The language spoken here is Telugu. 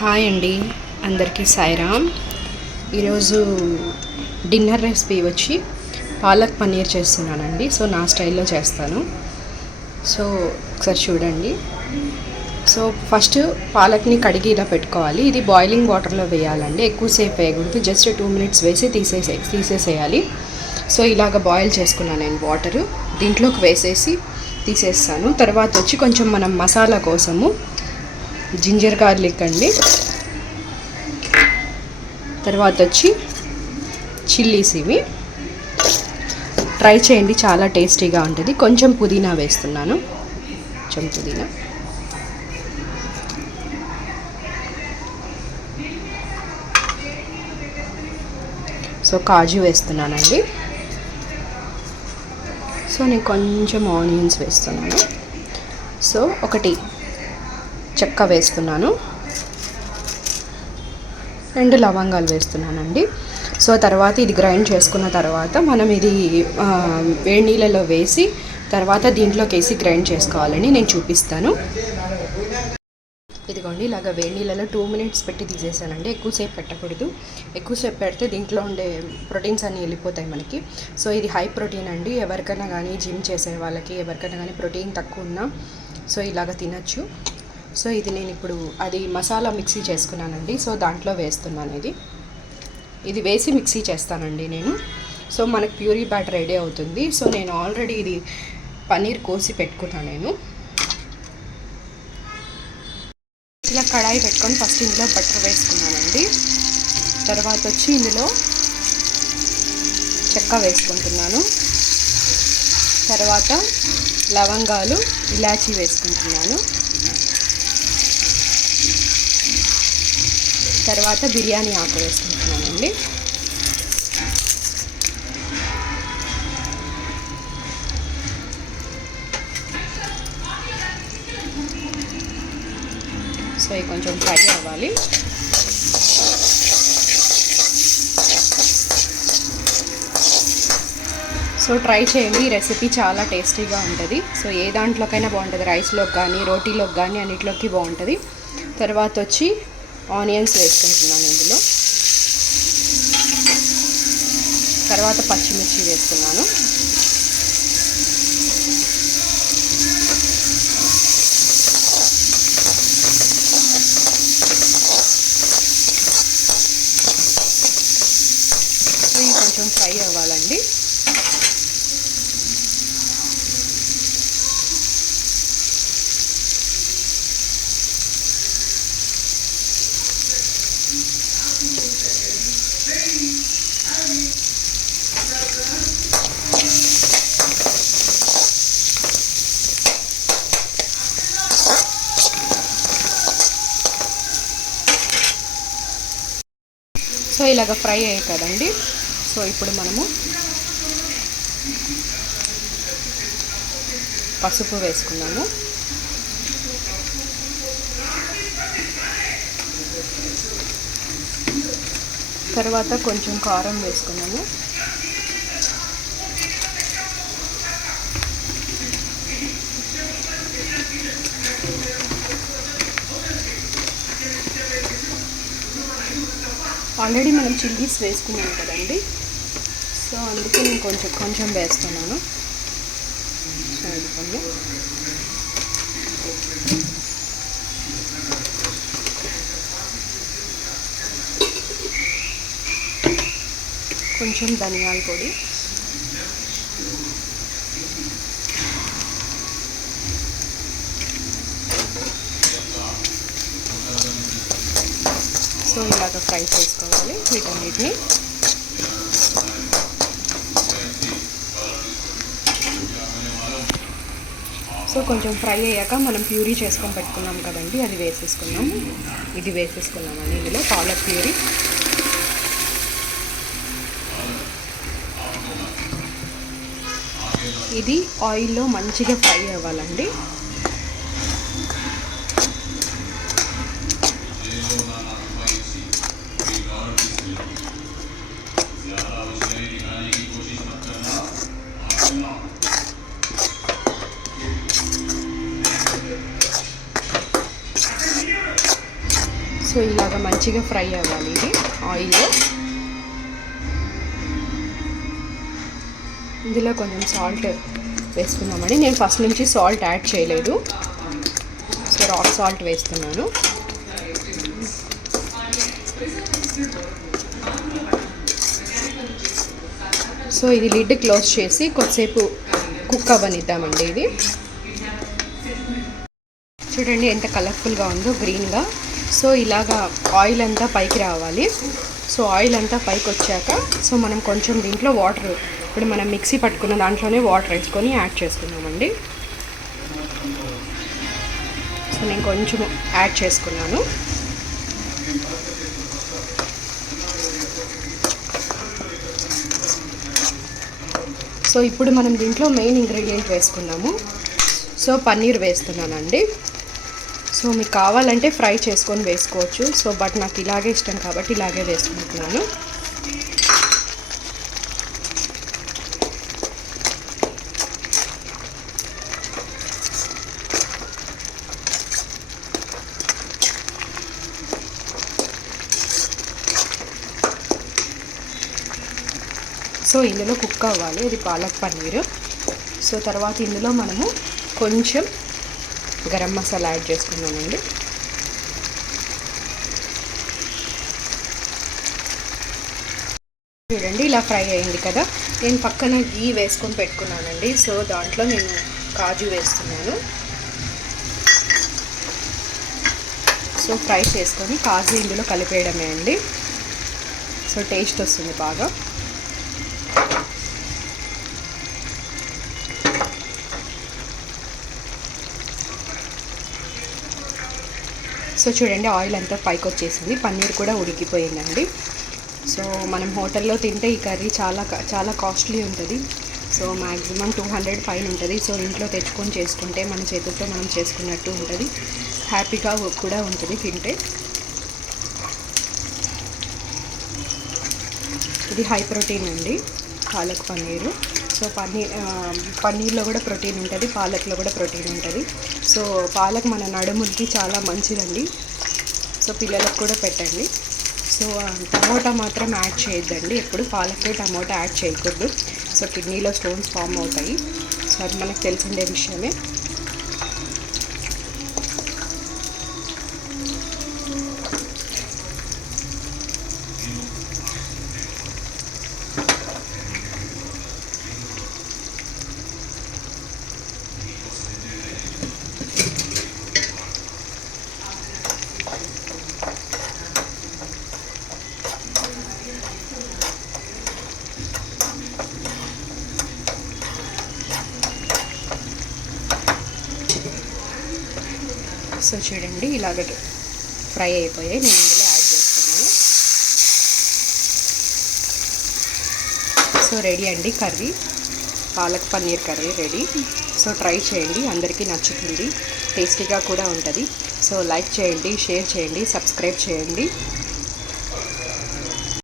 హాయ్ అండి, అందరికీ సాయిరామ్. ఈరోజు డిన్నర్ రెసిపీ వచ్చి పాలక్ పన్నీర్ చేస్తున్నానండి. సో నా స్టైల్లో చేస్తాను. సో ఒకసారి చూడండి. సో ఫస్ట్ పాలక్ని కడిగి ఇలా పెట్టుకోవాలి. ఇది బాయిలింగ్ వాటర్లో వేయాలండి, ఎక్కువసేపు వేయకూడదు. జస్ట్ 2 minutes వేసి తీసేసేయాలి. సో ఇలాగ బాయిల్ చేసుకున్నాను నేను వాటరు. దీంట్లోకి వేసేసి తీసేస్తాను. తర్వాత వచ్చి కొంచెం మనం మసాలా కోసము జింజర్ గార్లిక్ అండి, తర్వాత వచ్చి చిల్లీస్, ఇవి ట్రై చేయండి, చాలా టేస్టీగా ఉంటుంది. కొంచెం పుదీనా వేస్తున్నాను, కొంచెం పుదీనా. సో కాజు వేస్తున్నానండి. సో నేను కొంచెం ఆనియన్స్ వేస్తున్నాను. సో ఒకటి చెక్క వేస్తున్నాను, 2 లవంగాలు వేస్తున్నానండి. సో తర్వాత ఇది గ్రైండ్ చేసుకున్న తర్వాత మనం ఇది వేడి నీళ్ళలో వేసి తర్వాత దీంట్లోకి వేసి గ్రైండ్ చేసుకోవాలని నేను చూపిస్తాను. ఇదిగోండి, ఇలాగ వేడి నీళ్ళలో 2 minutes పెట్టి తీసేసానండి. ఎక్కువసేపు పెట్టకూడదు, ఎక్కువసేపు పెడితే దీంట్లో ఉండే ప్రోటీన్స్ అన్నీ వెళ్ళిపోతాయి మనకి. సో ఇది హై ప్రోటీన్ అండి. ఎవరికైనా కానీ జిమ్ చేసే వాళ్ళకి, ఎవరికైనా కానీ ప్రోటీన్ తక్కువ ఉన్నా సో ఇలాగ తినచ్చు. సో ఇది నేను ఇప్పుడు అది మసాలా మిక్సీ చేసుకున్నానండి. సో దాంట్లో వేస్తున్నాను. ఇది వేసి మిక్సీ చేస్తానండి నేను. సో మనకు ప్యూరీ బ్యాటర్ రెడీ అవుతుంది. సో నేను ఆల్రెడీ ఇది పన్నీర్ కోసి పెట్టుకున్నాను. నేను ఇలా కడాయి పెట్టుకొని ఫస్ట్ ఇందులో బటర్ వేసుకున్నానండి. తర్వాత వచ్చి ఇందులో చెక్క వేసుకుంటున్నాను. తర్వాత లవంగాలు, ఇలాచీ వేసుకుంటున్నాను. తర్వాత బిర్యానీ ఆకు వేసుకుంటున్నానండి. సో ఇది కొంచెం ఫ్రై అవ్వాలి. సో ట్రై చేయండి, ఈ రెసిపీ చాలా టేస్టీగా ఉంటుంది. సో ఏ దాంట్లోకైనా బాగుంటుంది, రైస్లోకి కానీ రోటీలోకి కానీ అన్నిట్లోకి బాగుంటుంది. తర్వాత వచ్చి ఆనియన్స్ వేసుకుంటున్నాను ఇందులో. తర్వాత పచ్చిమిర్చి వేసుకున్నాను. ఇవి కొంచెం ఫ్రై అవ్వాలండి. సో ఇలాగ ఫ్రై అయ్యాయి కదండి. సో ఇప్పుడు మనము పసుపు వేసుకున్నాము. తర్వాత కొంచెం కారం వేసుకున్నాము. ఆల్రెడీ మనం చిల్లీస్ వేసుకున్నాం కదండి. సో అందుకే నేను కొంచెం వేస్తున్నాను. కొంచెం ధనియాల పొడి, సో ఇలాగ ఫ్రై చేసుకోవాలి వీటన్నిటిని. సో కొంచెం ఫ్రై అయ్యాక మనం ప్యూరీ చేసుకొని పెట్టుకున్నాం కదండి, అది వేసేసుకున్నాము. ఇది వేసేసుకున్నామండి ఇందులో పాలక్ ప్యూరీ. ఇది ఆయిల్లో మంచిగా ఫ్రై అవ్వాలండి. సో సో ఇలాగ మంచిగా ఫ్రై అవ్వాలి ఇది ఆయిల్లో. ఇందులో కొంచెం సాల్ట్ వేసుకుందామండి. నేను ఫస్ట్ నుంచి సాల్ట్ యాడ్ చేయలేదు, సో రాక్ సాల్ట్ వేస్తున్నాను. సో ఇది లిడ్ క్లోజ్ చేసి కొద్దిసేపు కుక్ అవ్వనిద్దామండి. ఇది చూడండి ఎంత కలర్ఫుల్గా ఉందో, గ్రీన్గా. సో ఇలాగా ఆయిల్ అంతా పైకి రావాలి. సో ఆయిల్ అంతా పైకి వచ్చాక సో మనం కొంచెం దీంట్లో వాటర్, ఇప్పుడు మనం మిక్సీ పట్టుకున్న దాంట్లోనే వాటర్ వేసుకొని యాడ్ చేసుకున్నామండి. సో నేను కొంచెం యాడ్ చేసుకున్నాను. సో ఇప్పుడు మనం దీంట్లో మెయిన్ ఇంగ్రీడియంట్ వేసుకున్నాము. సో పన్నీర్ వేస్తున్నానండి. సో మీకు కావాలంటే ఫ్రై చేసుకొని వేసుకోవచ్చు. సో బట్ నాకు ఇలాగే ఇష్టం కాబట్టి ఇలాగే వేసుకుంటున్నాను. సో ఇందులో కుక్ అవ్వాలి ఇది పాలక్ పన్నీరు. సో తర్వాత ఇందులో మనము కొంచెం గరం మసాలా యాడ్ చేసుకున్నామండి. చూడండి ఇలా ఫ్రై అయింది కదా. నేను పక్కన గీ వేసుకొని పెట్టుకున్నానండి. సో దాంట్లో నేను కాజు వేస్తున్నాను. సో ఫ్రై చేసుకొని కాజు ఇందులో కలిపేయడమే అండి. సో టేస్ట్ వస్తుంది బాగా. సో చూడండి ఆయిల్ అంతా పైకి వచ్చేసింది, పన్నీర్ కూడా ఉడికిపోయిందండి. సో మనం హోటల్లో తింటే ఈ కర్రీ చాలా కాస్ట్లీ ఉంటుంది. సో మ్యాక్సిమం 200 పైన ఉంటుంది. సో ఇంట్లో తెచ్చుకొని చేసుకుంటే మన చేతులతో మనం చేసుకున్నట్టు ఉంటుంది, హ్యాపీగా కూడా ఉంటుంది తింటే. ఇది హై ప్రోటీన్ అండి పాలక్ పన్నీరు. సో పన్నీర్లో కూడా ప్రోటీన్ ఉంటుంది, పాలక్లో కూడా ప్రోటీన్ ఉంటుంది. సో పాలక్ మన నడుములకి చాలా మంచిదండి. సో పిల్లలకు కూడా పెట్టండి. సో టమోటా మాత్రం యాడ్ చేయొద్దండి, ఎప్పుడు పాలక్లో టమోటా యాడ్ చేయకూడదు. సో కిడ్నీలో స్టోన్స్ ఫామ్ అవుతాయి. సో అది మనకు తెలిసిండే విషయమే. సో చూడండి ఇలాగ ఫ్రై అయిపోయాయి. నేను ఇందులో యాడ్ చేస్తున్నాను. సో రెడీ అండి curry, palak paneer curry ready. So try చేయండి, అందరికీ నచ్చుతుంది, టేస్టీగా కూడా ఉంటుంది. సో లైక్ చేయండి, షేర్ చేయండి, సబ్స్క్రైబ్ చేయండి.